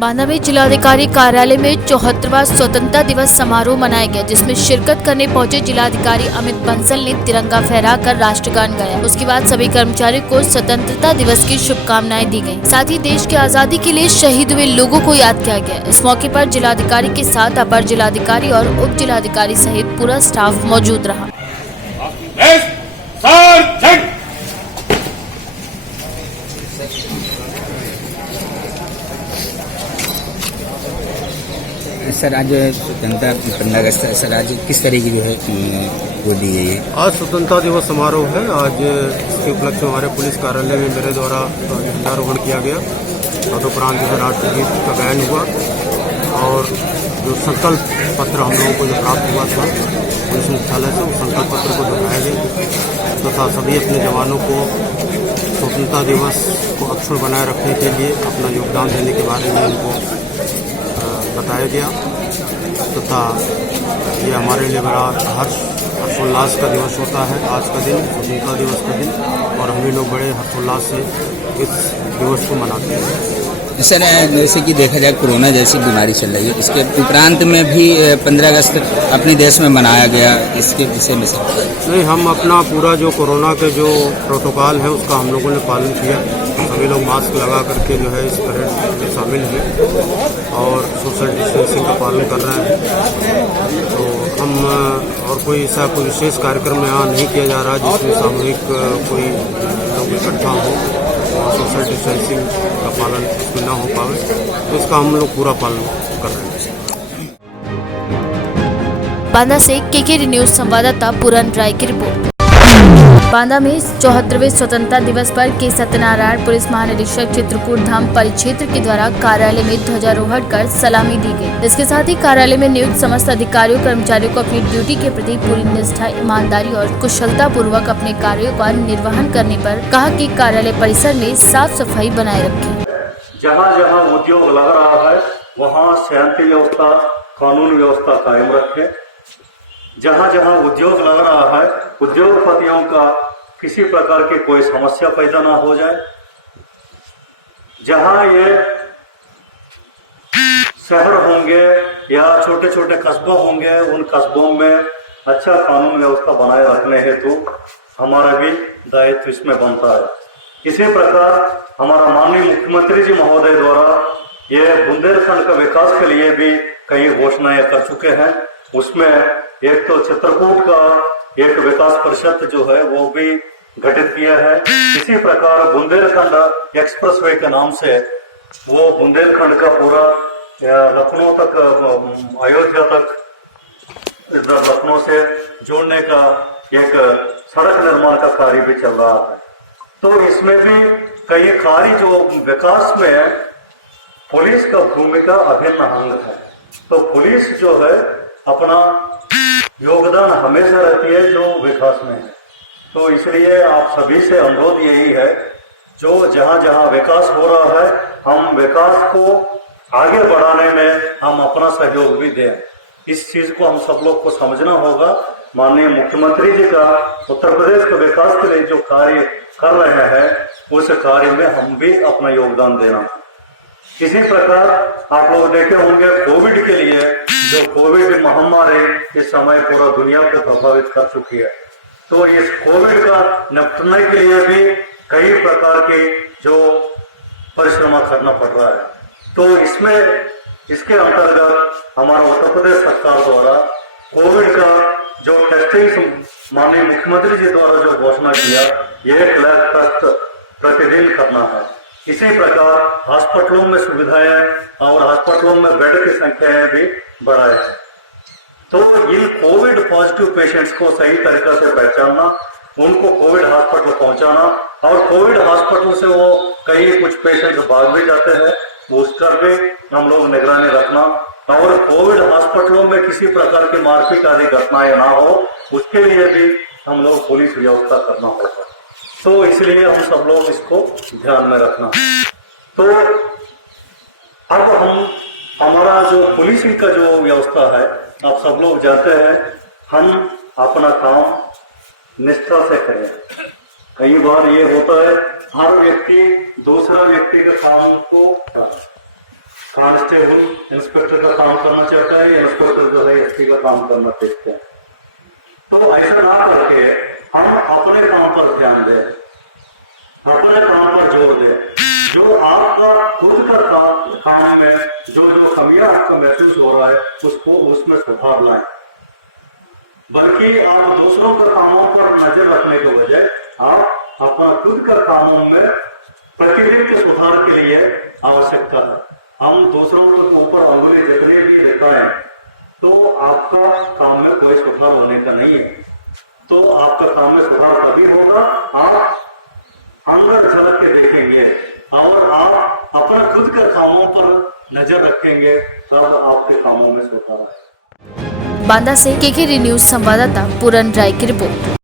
बांदा में जिलाधिकारी कार्यालय में 74वां स्वतंत्रता दिवस समारोह मनाया गया, जिसमें शिरकत करने पहुंचे जिलाधिकारी अमित बंसल ने तिरंगा फहराकर राष्ट्रगान गाया। उसके बाद सभी कर्मचारियों को स्वतंत्रता दिवस की शुभकामनाएं दी गयी। साथ ही देश की आजादी के लिए शहीद हुए लोगों को याद किया गया। इस मौके पर जिलाधिकारी के साथ अपर जिलाधिकारी और उप जिलाधिकारी सहित पूरा स्टाफ मौजूद रहा। सर, आज स्वतंत्रता 15 अगस्त है। सर, आज किस तरह की जो है वो दी है ये? आज स्वतंत्रता दिवस समारोह है। आज इसके उपलक्ष्य में हमारे पुलिस कार्यालय में मेरे द्वारा ध्वजारोहण किया गया। तदुपरांत जो है राष्ट्रगीत का गायन हुआ और जो संकल्प पत्र हम लोगों को जो प्राप्त हुआ था पुलिस मुख्यालय से, उस संकल्प पत्र को दोहराया गया तथा सभी अपने जवानों को स्वतंत्रता दिवस को अक्षुण्ण बनाए रखने के लिए अपना योगदान देने के बारे में उनको बताया गया तथा ये हमारे लिए बड़ा हर्षोल्लास का दिवस होता है। आज का दिन स्वतंत्रता दिवस का दिन, और हम लोग बड़े हर्षोल्लास से इस दिवस को मनाते हैं। सर, जैसे कि देखा जाए कोरोना जैसी बीमारी चल रही है, इसके उपरांत में भी 15 अगस्त अपने देश में मनाया गया, इसके विषय में सर? नहीं, हम अपना पूरा जो कोरोना के जो प्रोटोकॉल है उसका हम लोगों ने पालन किया। सभी लोग मास्क लगा करके जो है इस परेड में शामिल हैं और सोशल डिस्टेंसिंग का पालन कर रहे हैं। तो हम और कोई ऐसा कोई विशेष कार्यक्रम यहाँ नहीं किया जा रहा जिसमें सामूहिक कोई लोग इकट्ठा हो और सोशल डिस्टेंसिंग का पालन इसमें न हो पाए, तो इसका हम लोग पूरा पालन कर रहे हैं। बांदा से केकेडी न्यूज संवाददाता पूरन राय की रिपोर्ट। बांदा में 74वें स्वतंत्रता दिवस पर के सत्यनारायण पुलिस महानिरीक्षक चित्रकूट धाम परिक्षेत्र के द्वारा कार्यालय में ध्वजारोहण कर सलामी दी गई। इसके साथ ही कार्यालय में नियुक्त समस्त अधिकारियों कर्मचारियों को अपनी ड्यूटी के प्रति पूरी निष्ठा, ईमानदारी और कुशलता पूर्वक अपने कार्यों का निर्वहन करने पर कहा कि कार्यालय परिसर में साफ सफाई बनाए रखें। जहाँ जहाँ उद्योग लग रहा है वहाँ शांति व्यवस्था, कानून व्यवस्था कायम रखें। जहाँ जहाँ उद्योग लग रहा है उद्योगपतियों का किसी प्रकार की कोई समस्या पैदा ना हो जाए। जहाँ ये शहर होंगे या छोटे छोटे कस्बे होंगे, उन कस्बों में अच्छा कानून व्यवस्था बनाए रखने हेतु हमारा भी दायित्व इसमें बनता है। इसी प्रकार हमारा माननीय मुख्यमंत्री जी महोदय द्वारा ये बुंदेलखंड का विकास के लिए भी कई घोषणाएं कर चुके हैं। उसमें एक तो चित्रकूट का एक विकास परिषद जो है वो भी गठित किया है। इसी प्रकार बुंदेलखंड एक्सप्रेसवे के नाम से वो बुंदेलखंड का पूरा लखनऊ तक, अयोध्या तक, लखनऊ से जोड़ने का एक सड़क निर्माण का कार्य भी चल रहा है। तो इसमें भी कई कार्य जो विकास में पुलिस का भूमिका अभिन्न अंग है। तो पुलिस जो है अपना योगदान हमेशा रहती है जो विकास में है। तो इसलिए आप सभी से अनुरोध यही है, जो जहाँ जहाँ विकास हो रहा है हम विकास को आगे बढ़ाने में हम अपना सहयोग भी दें। इस चीज को हम सब लोग को समझना होगा। माननीय मुख्यमंत्री जी का उत्तर प्रदेश के विकास के लिए जो कार्य कर रहे हैं उस कार्य में हम भी अपना योगदान देना। इसी प्रकार आप लोग देखे होंगे कोविड के लिए, जो कोविड महामारी इस समय पूरा दुनिया को प्रभावित कर चुकी है, तो इस कोविड का निपटने के लिए भी कई प्रकार की जो परिश्रम करना पड़ रहा है। तो इसके अंतर्गत हमारा उत्तर प्रदेश सरकार द्वारा कोविड का जो टेस्टिंग माननीय मुख्यमंत्री जी द्वारा जो घोषणा किया, 1 लाख तक प्रतिदिन करना है। इसी प्रकार हॉस्पिटलों में सुविधाएं और हॉस्पिटलों में बेड की संख्या भी बढ़ाए हैं। तो इन कोविड पॉजिटिव पेशेंट्स को सही तरीके से पहचानना, उनको कोविड हॉस्पिटल पहुंचाना, और कोविड हॉस्पिटल से वो कई कुछ पेशेंट्स भाग भी जाते हैं, उस पर भी हम लोग निगरानी रखना, और कोविड हॉस्पिटलों में किसी प्रकार की मारपीट आदि घटनाएं ना हो उसके लिए भी हम लोग पुलिस व्यवस्था करना होगा। तो इसलिए हम सब लोग इसको ध्यान में रखना। तो अब हमारा जो पुलिसिंग का जो व्यवस्था है, आप सब लोग जानते हैं, हम अपना काम निष्ठा से करें। कई बार ये होता है हर व्यक्ति दूसरा व्यक्ति के काम को कांस्टेबल इंस्पेक्टर का काम करना चाहता है, इंस्पेक्टर जो है एसपी का काम करना चाहते हैं। तो ऐसा ना करके हम अपने काम पर ध्यान दें, अपने काम पर जोर दें। जो आपका खुद का काम में जो जो कमियां आपको महसूस हो रहा है उसको उसमें सुधार लाएं, बल्कि आप दूसरों के कामों पर नजर रखने के बजाय आप अपना खुद का कामों में प्रतिदिन के सुधार के लिए आवश्यकता है। हम दूसरों के ऊपर अंगुली जगने भी दिखाएं तो आपका काम में कोई सुधार होने का नहीं है। तो आपका काम में सुधार तभी होगा आप अंदर झलक के देखेंगे और आप अपने खुद के कामों पर नजर रखेंगे, तब आपके कामों में सुधार है। बांदा से केकेआर न्यूज संवाददाता पूरन राय की रिपोर्ट।